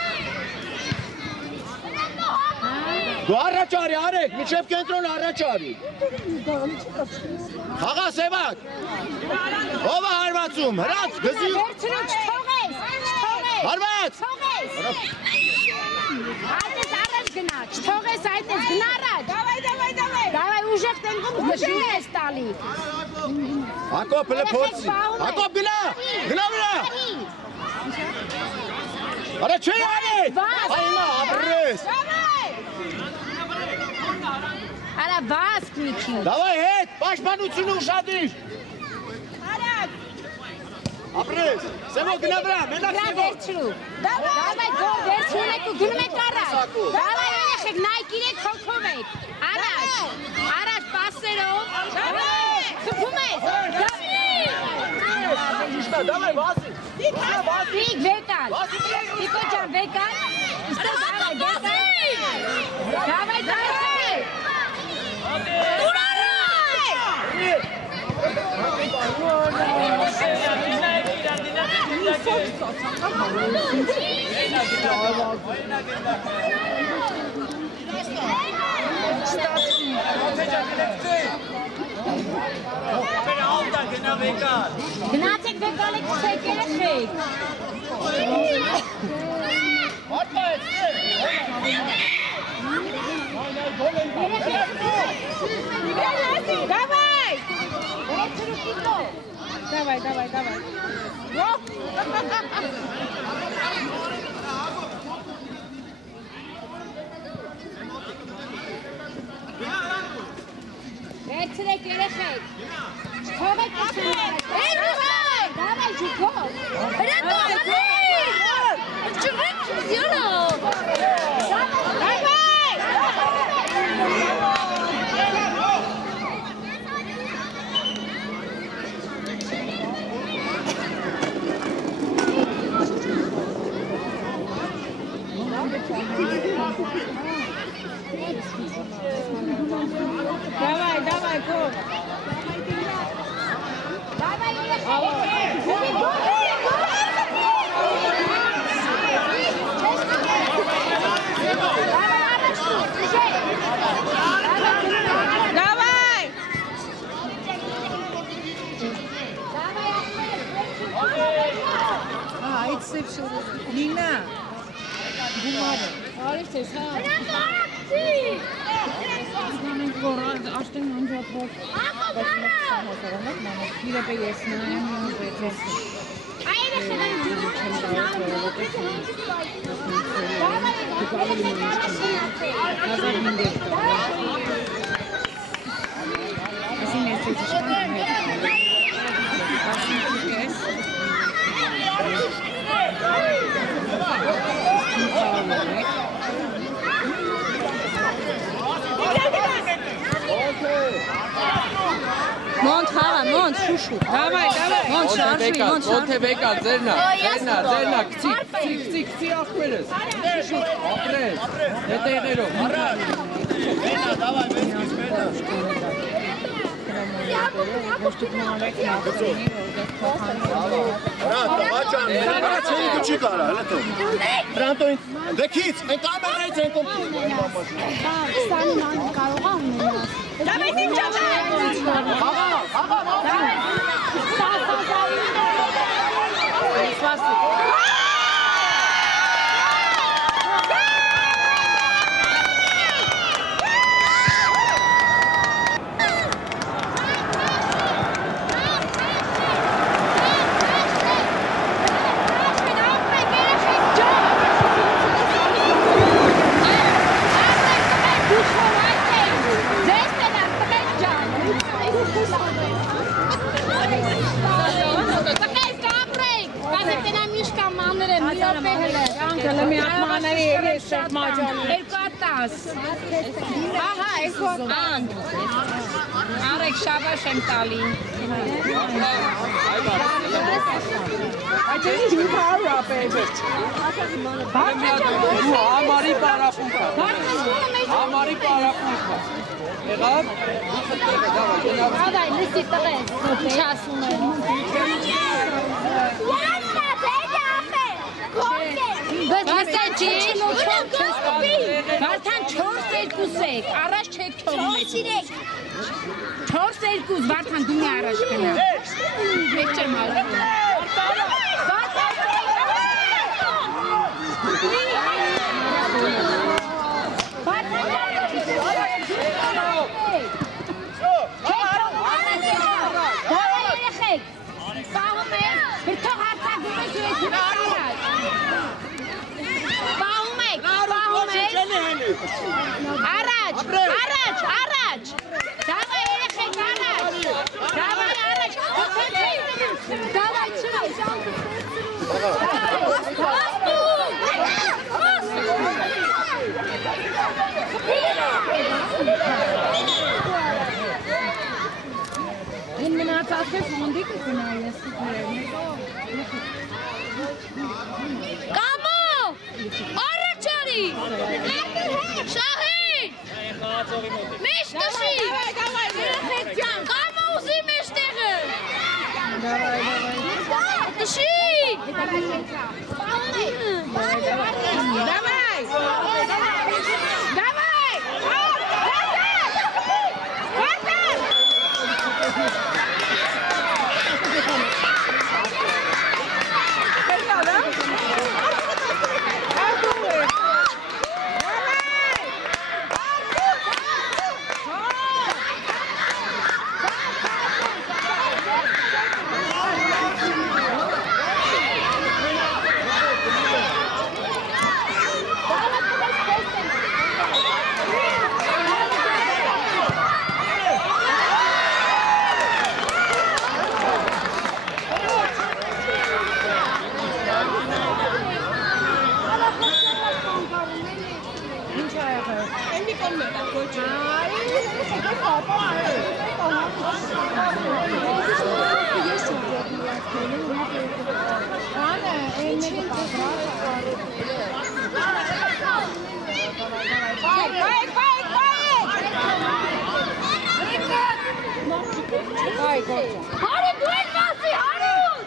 Դու առաջ արի, արեք, միջև կենտրոն առաջ արի։ Խաղա Սևակ։ Ով է հարվածում, հրած, գզի։ Վերցրու, չթողես, չթողես։ Հարված։ Չթողես։ Այդպես առաջ գնա, չթողես այդպես, գնա առաջ։ Դավայ, ուժեղ տենքում գշում ես տալի։ Հակոբ, հլը փորձի։ Հակոբ, գնա, գնա վրա։ Արա չի արիտ։ Այմա, ապրես։ Արա վասկ մի քիչ։ Դավայ հետ, պաշտպանությունը ուշադրիր։ Ապրես, Սևո գնա վրա, մենակ Դրա Սևո։ վերցրու։ Դավայ, գոր վերցրու եք ու գնում եք առաջ։ Դավայ, երեխեք, նայք իրեք հոգով եք։ Առաջ, առաջ պասերով։ Խփում ես։ Դավայ, վասի։ Դիկ վեկան։ Տիկո ջան վեկան։ Իստո դավայ, վեկան։ Դավայ, դավայ։ Գնացեք վեկալեք ցեք երեխեք։ Давай! Давай. Վերցրեք երեխեք։ Չթողեք ասում։ Давай, Ջուկո։ Հրատո, Չուղեք զյոնո։ Давай! Давай, го. Давай, Նինա Գումարը։ Արիվ ես, հա։ մենք որ աշտեն անջատվող իրեպե ես նայեմ ես Այրը խնան Մոնտ խաղա, մոնտ, շուշու։ Давай, Մոնտ շարժվի, մոնտ շարժվի։ Օթե վեկա, ձերնա, քցի ախպերս։ Ապրես, հետեղերով։ Մենա, դավայ, մեզ քիչ մենա։ Ռատո, չի դու չի կարա, հələ թող։ Ռատոին, դեքից, այն կամերայից են կոմ։ Սանին ան կարող է ունենալ։ Давай, դիմ ճաճա։ Ահա, Ան։ Արեք շաբաշ եմ տալի։ Ամարի պարապունքա։ Ամարի պարապունքա։ Եղավ։ Ադայ, լսի տղես, ինչ ասում եմ։ Վարդան Վարդան 4-2-եք, առաջ չեք թողում էդ։ 4-2, Վարդան դու մի առաջ գնա։ Մեկ չեմ արվում։ Առաջ, դավայ երեխեք, առաջ, դավայ առաջ, դավայ չրայ, Են մնացածը ֆոնդի կգնա ես Կամո, առաջ արի, շահի, մեջ տշի, կամո ուզի մեջ տեղը, տշի, Հարի դու էլ մասի, հարուտ,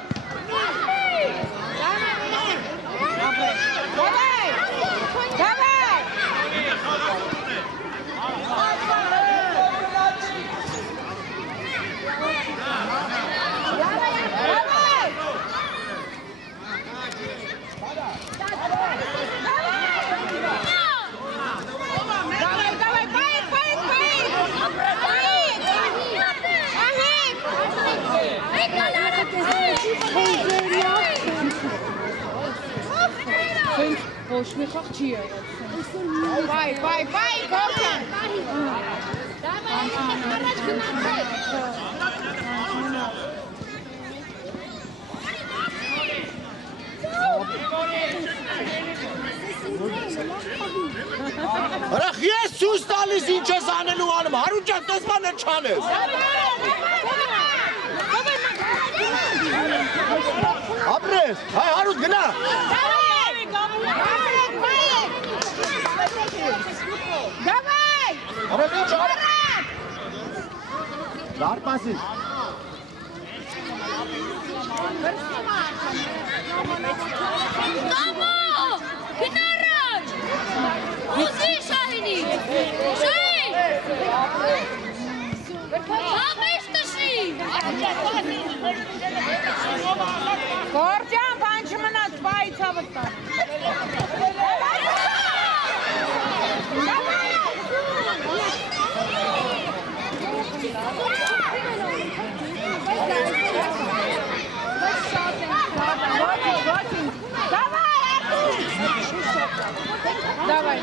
Ոչ մի խաղ չի եղել։ Բայ, գորգան։ Առաջ գնացեք։ Հրախ ես ցույց տալիս ինչ ես անելու անում, Հարուն ջան, տես բանը չանես։ Ապրես, հայ Հարուն գնա։ Դավայ։ Արեք ինչ արեք։ Դարպասի։ Կամո, գնարաջ։ Ուզի շահինի։ Շահի։ Հաղմեշ տշի։ Գորջան, բան չմնաց, բայ ցավը տա։ Давай.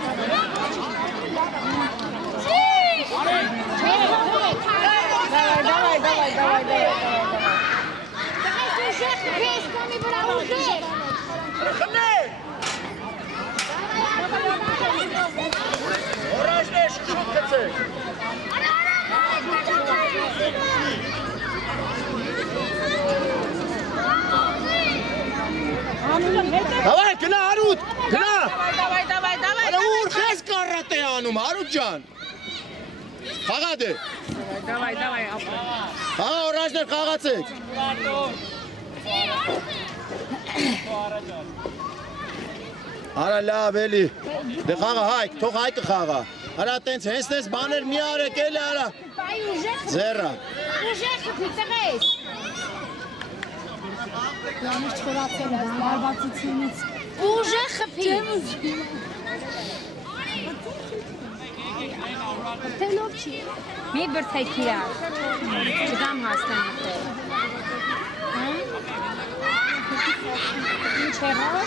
Առաջներ շուտ գցեք։ Գնա։ Давай. Արա ուր քեզ կարատ է անում, Հարութ ջան։ Խաղա դե։ Давай, ապա։ Հա, օրանջներ խաղացեք։ Արա լավ էլի։ Դե խաղա Հայկ, թող Հայկը խաղա։ Արա տենց հենց բաներ մի արեք էլի արա։ Բայ ուժեղ։ Ձեռա։ Ուժեղ խփից։ Յանուս չորացել է բարբացությունից։ Ուժեղ խփի։ Տելով չի։ Մի բրթեք իրար։ Չգամ հաստանատել։ Ինչ եղավ։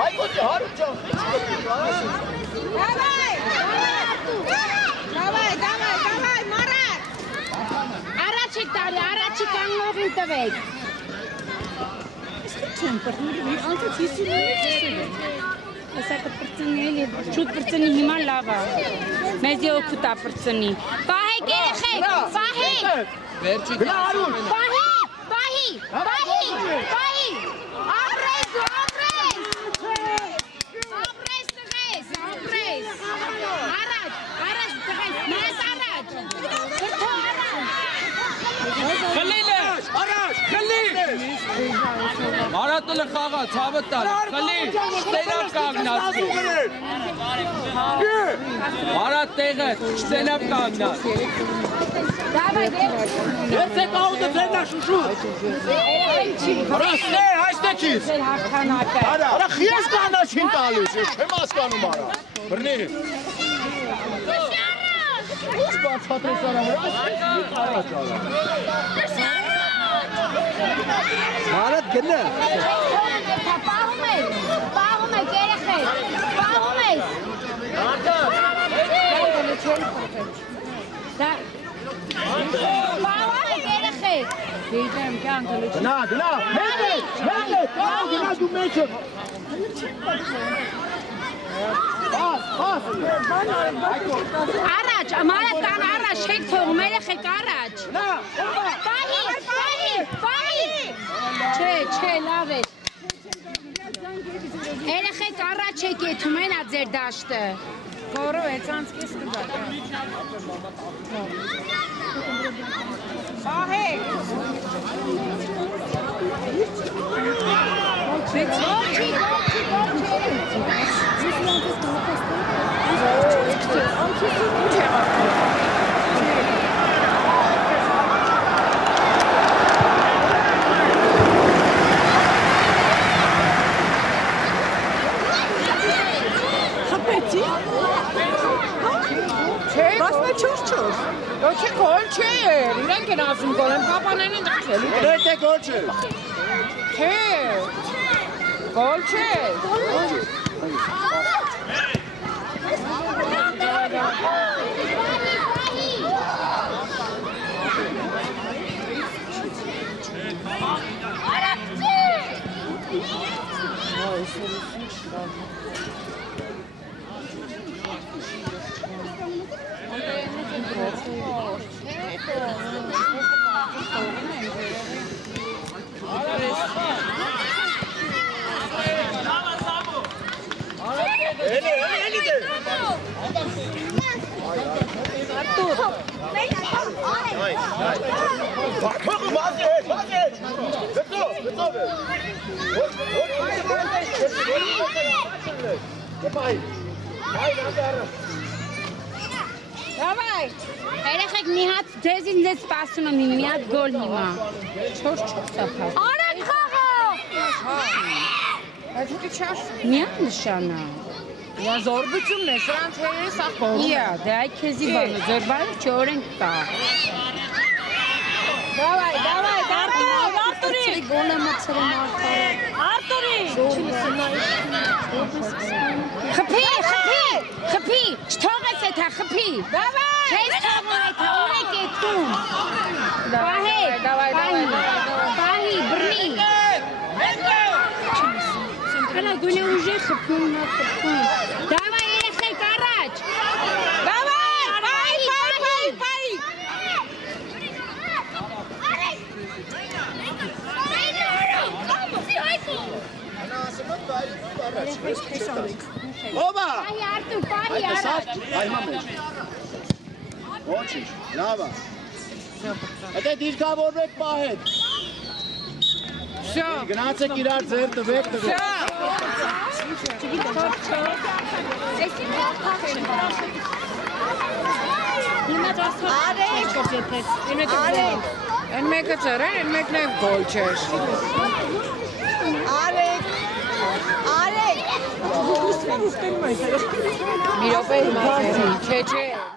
Հայկոց Հարութ ջան, Давай, Մարատ։ Առաջ եք տարի, առաջի կանգնողին տվեք։ Չեմ պրտնի, անցած 50 Ասա կպրծնի էլի, շուտ պրծնի հիմա լավ է։ Մեզ օգուտա պրծնի։ Պահեք երեխեք, պահեք։ Վերջի գնա Հարութ։ Պահի։ Ապրես։ Ապրես տղես։ Առաջ տղես, մեզ առաջ։ Գրթո Խլիլը, Առաջ։ խլի։ Մարատը խաղա, ցավը տալ, խլի, շտենապ կանգնած։ Մարատ տեղը, շտենապ կանգնած։ Երցեք աուտը ձենա շուշուտ։ Ռասնե, հայստեքից։ Արա խիես կանաչին տալիս, ես չեմ հասկանում արա։ Բրնի։ Ինչ բացատրես արա վրա, առաջ արա։ Մարատ գնա։ Պահում եք երեխեք, պահում եք։ Պահում եք երեխեք։ Գնա, մեծ է, գնա դու մեջը։ Առաջ, Մարատ կան առաջ, չեք թողում, երեխեք առաջ։ Պահի։ Չէ, լավ է։ Երեխեք առաջ եք եթում են ա ձեր դաշտը։ Որով է ցանցքից կգա։ Պահեք։ Խփեցի։ Չէ, 14-4։ ոչ գոլ չէ, իրենք են ասում գոլ են, պապաներն են դարձել։ Դե գոլ չէ։ Չէ, գոլ չէ։ Էլի դե։ Բախող մազի։ Գծո։ Գպայ։ Давай։ Երեխեք մի հատ ձեզ ինձ սպասում եմ մի հատ գոլ հիմա։ 4-4 Արեք խաղա։ Բայց դու չաս։ Միանշանա։ Յա զորբությունն է, սրանց հերս ախոր։ Իա, դե այ քեզի բանը, զորբայր չորենք կա։ Давай, Արտուրի։ Գոնը մցրում արդարը։ Արտուրի։ Խփի, չթողես էթա, խփի։ Давай։ Չես թողում այդ ունեք այդում։ Պահի, բռնի։ Հələ գոնե ուժը խփում, նա խփում։ Դավայ երեխեք առաջ։ Դավայ, բայ։ Ո՞վ է։ Պահի Արտուր, պահի Այդ առաջ։ սա այմա մեջ։ Ոչինչ, լավ է։ Հետո դիրքավորվեք պահեք։ Շո։ Գնացեք իրար ձեր տվեք տվեք։ Արեք։ Են մեկը ծրան, են մեկն էլ գոլ չէր։ Արեք։ Մի րոպե հիմա, չէ։